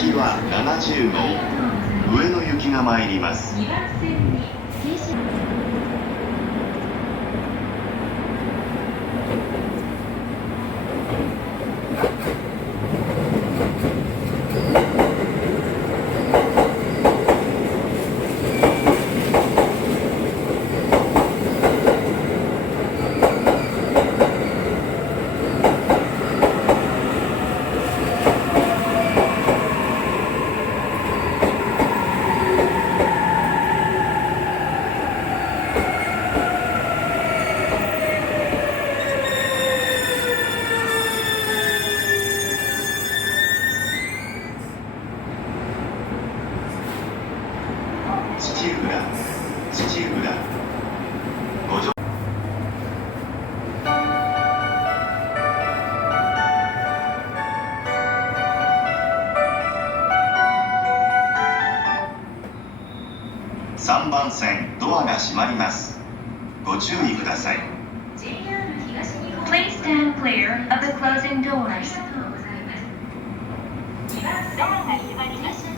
次は70号上野行きが参ります。2番線に停車。土浦五条3番線ドアが閉まります。ご注意ください。 Please stand clear of the closing doors. ドアが閉まります。